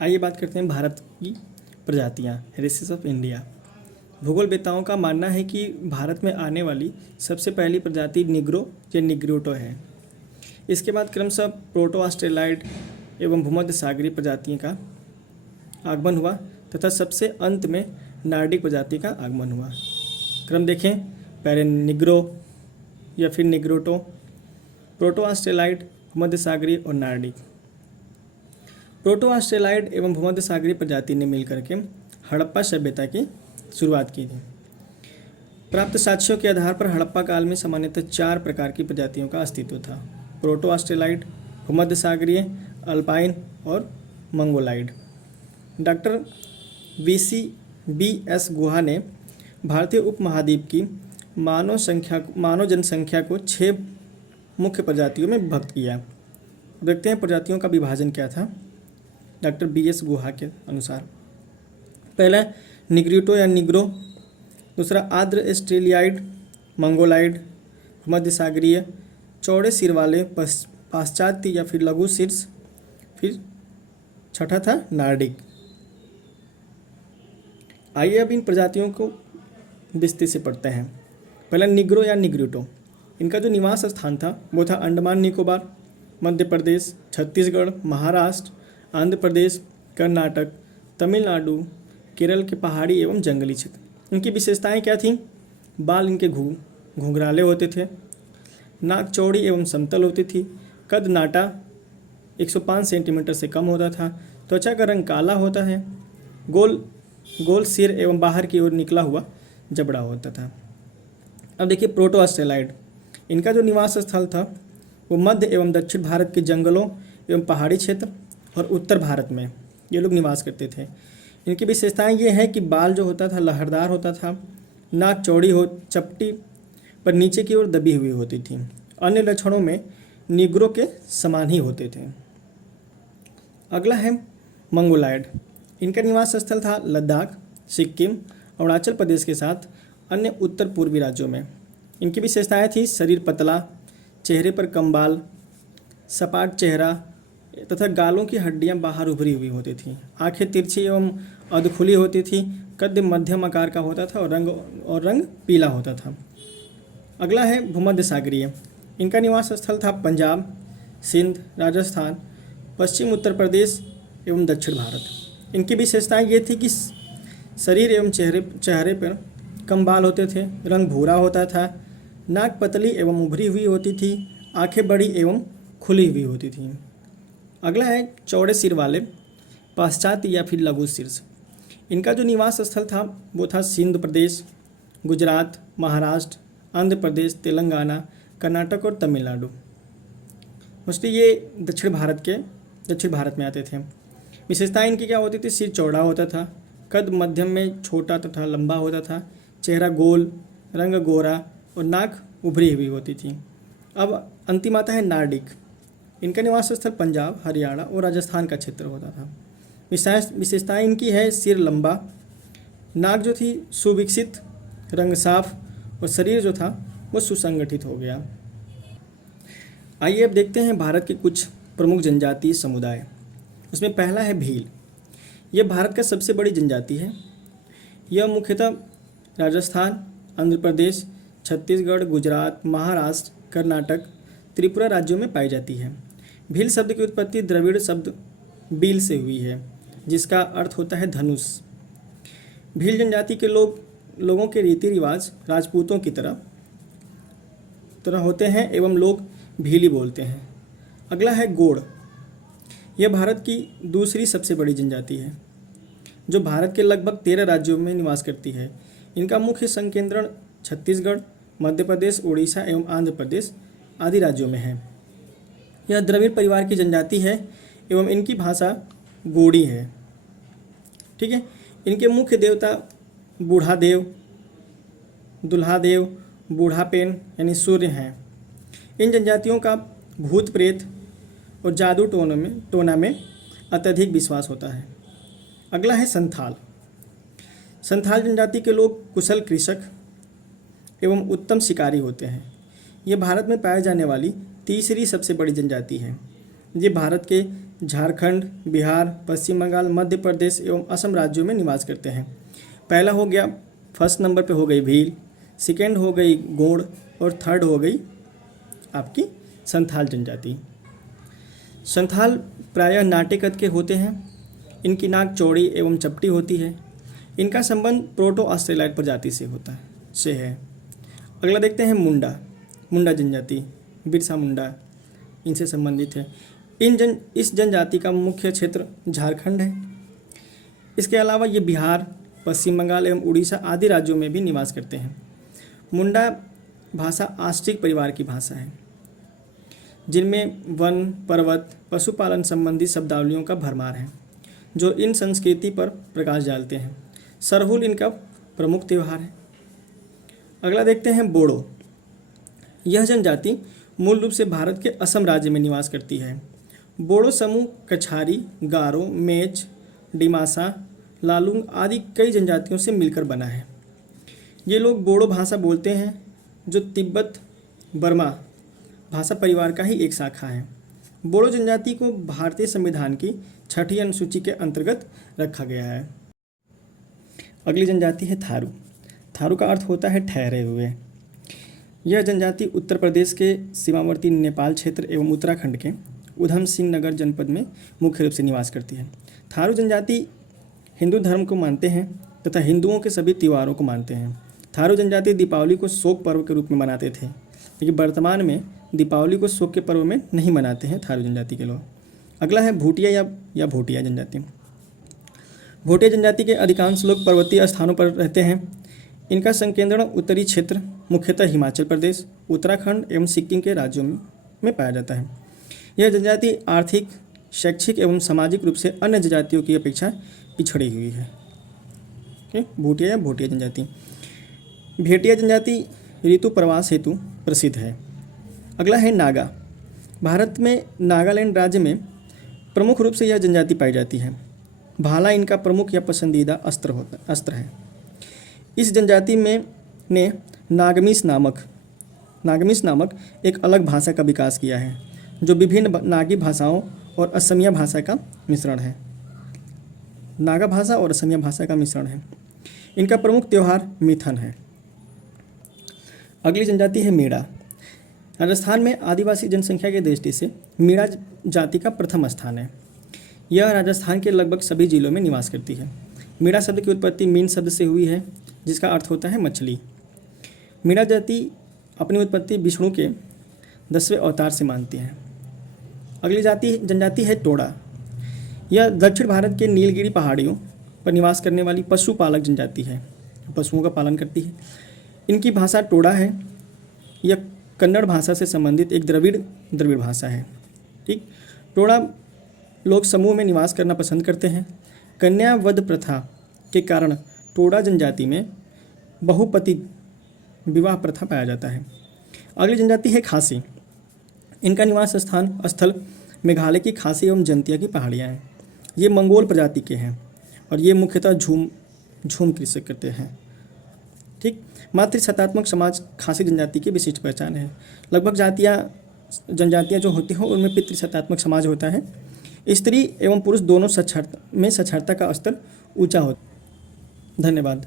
आइए बात करते हैं भारत की प्रजातियाँ, रेसेस ऑफ इंडिया। भूगोलवेत्ताओं का मानना है कि भारत में आने वाली सबसे पहली प्रजाति निग्रो या निग्रोटो है। इसके बाद क्रमशः प्रोटो ऑस्ट्रेलाइड एवं भूमध्य सागरीय प्रजातियों का आगमन हुआ तथा सबसे अंत में नार्डिक प्रजाति का आगमन हुआ। क्रम देखें, पहले निग्रो या फिर निग्रोटो, प्रोटो ऑस्ट्रेलाइड, भूमध्य सागरीय और नार्डिक। प्रोटो ऑस्ट्रेलाइड एवं भूमध्य सागरीय प्रजाति ने मिलकर के हड़प्पा सभ्यता की शुरुआत की थी। प्राप्त साक्ष्यों के आधार पर हड़प्पा काल में सामान्यतः 4 प्रकार की प्रजातियों का अस्तित्व था: प्रोटो ऑस्ट्रेलाइड, भूमध्य सागरीय, अल्पाइन और मंगोलाइड। Doctor BS. गुहा ने भारतीय उपमहाद्वीप की मानव जनसंख्या को 6 मुख्य प्रजातियों में विभक्त किया। देखते हैं प्रजातियों का विभाजन क्या था डॉक्टर बी.एस. गुहा के अनुसार। पहला निग्रोटो या निग्रो, दूसरा आर्द्र ऑस्ट्रेलियाइड, मंगोलाइड, भूमध्य सागरीय, चौड़े सिर वाले पाश्चात्य या फिर लघु शीर्ष, फिर छठा था नार्डिक। आइए अब इन प्रजातियों को विस्तृत से पढ़ते हैं। पहला निग्रो या निग्रोटो, इनका जो निवास स्थान था वो था अंडमान निकोबार, मध्य प्रदेश, छत्तीसगढ़, महाराष्ट्र, आंध्र प्रदेश, कर्नाटक, तमिलनाडु, केरल के पहाड़ी एवं जंगली क्षेत्र। इनकी विशेषताएं क्या थीं? बाल इनके घुंघराले होते थे, नाक चौड़ी एवं समतल होती थी, कद नाटा 105 सेंटीमीटर से कम होता था, त्वचा का रंग काला होता है, गोल सिर एवं बाहर की ओर निकला हुआ जबड़ा होता था। अब देखिए प्रोटो ऑस्ट्रेलाइड, इनका जो निवास स्थल था वो मध्य एवं दक्षिण भारत के जंगलों एवं पहाड़ी क्षेत्र और उत्तर भारत में ये लोग निवास करते थे। इनकी विशेषताएं ये हैं कि बाल जो होता था लहरदार होता था, नाक चौड़ी चपटी पर नीचे की ओर दबी हुई होती थी। अन्य लक्षणों में निग्रो के समान ही होते थे। अगला है मंगोलाइड, इनका निवास स्थल था लद्दाख, सिक्किम, अरुणाचल प्रदेश के साथ अन्य उत्तर पूर्वी राज्यों में। इनकी विशेषताएं थी शरीर पतला, चेहरे पर कम बाल, सपाट चेहरा तथा गालों की हड्डियां बाहर उभरी हुई होती थीं, आंखें तिरछी एवं अधखुली होती थी, कद मध्यम आकार का होता था और रंग पीला होता था। अगला है भूमध्य सागरीय, इनका निवास स्थल था पंजाब, सिंध, राजस्थान, पश्चिम उत्तर प्रदेश एवं दक्षिण भारत। इनकी विशेषताएं ये थी कि शरीर एवं चेहरे पर कम बाल होते थे, रंग भूरा होता था, नाक पतली एवं उभरी हुई होती थी, आंखें बड़ी एवं खुली हुई होती थीं। अगला है चौड़े सिर वाले पाश्चात्य या फिर लघु शीर्ष, इनका जो निवास स्थल था वो था सिंध प्रदेश, गुजरात, महाराष्ट्र, आंध्र प्रदेश, तेलंगाना, कर्नाटक और तमिलनाडु। मोस्टली ये दक्षिण भारत में आते थे। विशेषताएं इनकी क्या होती थी? सिर चौड़ा होता था, कद मध्यम में छोटा तथा लंबा होता था, चेहरा गोल, रंग गोरा और नाक उभरी हुई होती थी। अब अंतिम आता है नार्डिक, इनका निवास स्थल पंजाब, हरियाणा और राजस्थान का क्षेत्र होता था। विशेषताएं इनकी है सिर लंबा, नाक जो थी सुविकसित, रंग साफ और शरीर जो था वो सुसंगठित हो गया। आइए अब देखते हैं भारत के कुछ प्रमुख जनजातीय समुदाय। उसमें पहला है भील। यह भारत का सबसे बड़ी जनजाति है। यह मुख्यतः राजस्थान, आंध्र प्रदेश, छत्तीसगढ़, गुजरात, महाराष्ट्र, कर्नाटक, त्रिपुरा राज्यों में पाई जाती है। भील शब्द की उत्पत्ति द्रविड़ शब्द बील से हुई है, जिसका अर्थ होता है धनुष। भील जनजाति के लोगों के रीति रिवाज राजपूतों की तरह होते हैं एवं लोग भीली बोलते हैं। अगला है गोंड। यह भारत की दूसरी सबसे बड़ी जनजाति है, जो भारत के लगभग 13 राज्यों में निवास करती है। इनका मुख्य संकेंद्रण छत्तीसगढ़, मध्य प्रदेश, उड़ीसा एवं आंध्र प्रदेश आदि राज्यों में है। यह द्रविड़ परिवार की जनजाति है एवं इनकी भाषा गोंडी है। ठीक है। इनके मुख्य देवता बूढ़ा देव, दुल्हा देव, बूढ़ापेन यानी सूर्य हैं। इन जनजातियों का भूत प्रेत और जादू टोना में अत्यधिक विश्वास होता है। अगला है संथाल। संथाल जनजाति के लोग कुशल कृषक एवं उत्तम शिकारी होते हैं। ये भारत में पाए जाने वाली तीसरी सबसे बड़ी जनजाति है। ये भारत के झारखंड, बिहार, पश्चिम बंगाल, मध्य प्रदेश एवं असम राज्यों में निवास करते हैं। पहला हो गया, फर्स्ट नंबर पे हो गई भील, सेकेंड हो गई गोंड और थर्ड हो गई आपकी संथाल जनजाति। संथाल प्रायः नाटे कद के होते हैं। इनकी नाक चौड़ी एवं चपटी होती है। इनका संबंध प्रोटो ऑस्ट्रेलाइड प्रजाति से है। अगला देखते हैं मुंडा जनजाति, बिरसा मुंडा इनसे संबंधित है। इस जनजाति का मुख्य क्षेत्र झारखंड है। इसके अलावा ये बिहार, पश्चिम बंगाल एवं उड़ीसा आदि राज्यों में भी निवास करते हैं। मुंडा भाषा आस्ट्रिक परिवार की भाषा है, जिनमें वन, पर्वत, पशुपालन संबंधी शब्दावलियों का भरमार है, जो इन संस्कृति पर प्रकाश डालते हैं। सरहुल इनका प्रमुख त्यौहार है। अगला देखते हैं बोडो। यह जनजाति मूल रूप से भारत के असम राज्य में निवास करती है। बोडो समूह कछारी, गारो, मेच, डिमासा, लालुंग आदि कई जनजातियों से मिलकर बना है। ये लोग बोडो भाषा बोलते हैं, जो तिब्बत बर्मा भाषा परिवार का ही एक शाखा है। बोडो जनजाति को भारतीय संविधान की 6ठी अनुसूची के अंतर्गत रखा गया है। अगली जनजाति है थारू। थारू का अर्थ होता है ठहरे हुए। यह जनजाति उत्तर प्रदेश के सीमावर्ती नेपाल क्षेत्र एवं उत्तराखंड के उधम सिंह नगर जनपद में मुख्य रूप से निवास करती है। थारू जनजाति हिंदू धर्म को मानते हैं तथा हिंदुओं के सभी त्योहारों को मानते हैं। थारू जनजाति दीपावली को शोक पर्व के रूप में मनाते थे, लेकिन वर्तमान में दीपावली को शोक के पर्व में नहीं मनाते हैं थारू जनजाति के लोग। अगला है भूटिया या भोटिया जनजाति। भोटिया जनजाति के अधिकांश लोग पर्वतीय स्थानों पर रहते हैं। इनका संकेंद्रण उत्तरी क्षेत्र मुख्यतः हिमाचल प्रदेश, उत्तराखंड एवं सिक्किम के राज्यों में पाया जाता है। यह जनजाति आर्थिक, शैक्षिक एवं सामाजिक रूप से अन्य जनजातियों की अपेक्षा पिछड़ी हुई है। भूटिया या भोटिया जनजाति। भेटिया जनजाति ऋतु प्रवास हेतु प्रसिद्ध है। अगला है नागा। भारत में नागालैंड राज्य में प्रमुख रूप से यह जनजाति पाई जाती है। भाला इनका प्रमुख या पसंदीदा अस्त्र है। इस जनजाति में ने नागमीस नामक एक अलग भाषा का विकास किया है, जो विभिन्न नागी भाषाओं और असमिया भाषा का मिश्रण है। नागा भाषा और असमिया भाषा का मिश्रण है। इनका प्रमुख त्यौहार मिथन है। अगली जनजाति है मीणा। राजस्थान में आदिवासी जनसंख्या की दृष्टि से मीणा जाति का प्रथम स्थान है। यह राजस्थान के लगभग सभी जिलों में निवास करती है। मीणा शब्द की उत्पत्ति मीन शब्द से हुई है, जिसका अर्थ होता है मछली। मीणा जाति अपनी उत्पत्ति विष्णु के 10वें अवतार से मानती है। अगली जनजाति है टोडा। यह दक्षिण भारत के नीलगिरी पहाड़ियों पर निवास करने वाली पशुपालक जनजाति है, पशुओं का पालन करती है। इनकी भाषा टोडा है। यह कन्नड़ भाषा से संबंधित एक द्रविड़ भाषा है। ठीक, टोडा लोग समूह में निवास करना पसंद करते हैं। कन्या वध प्रथा के कारण टोडा जनजाति में बहुपति विवाह प्रथा पाया जाता है। अगली जनजाति है खासी। इनका निवास स्थल मेघालय की खासी एवं जंतिया की पहाड़ियाँ हैं। ये मंगोल प्रजाति के हैं और ये मुख्यतः झूम कृषि करते हैं। ठीक, मातृसत्तात्मक समाज खासी जनजाति की विशिष्ट पहचान है। लगभग जनजातियाँ जो होती हैं उनमें पितृसत्तात्मक समाज होता है। स्त्री एवं पुरुष दोनों साक्षरता का स्तर ऊंचा होता है। धन्यवाद।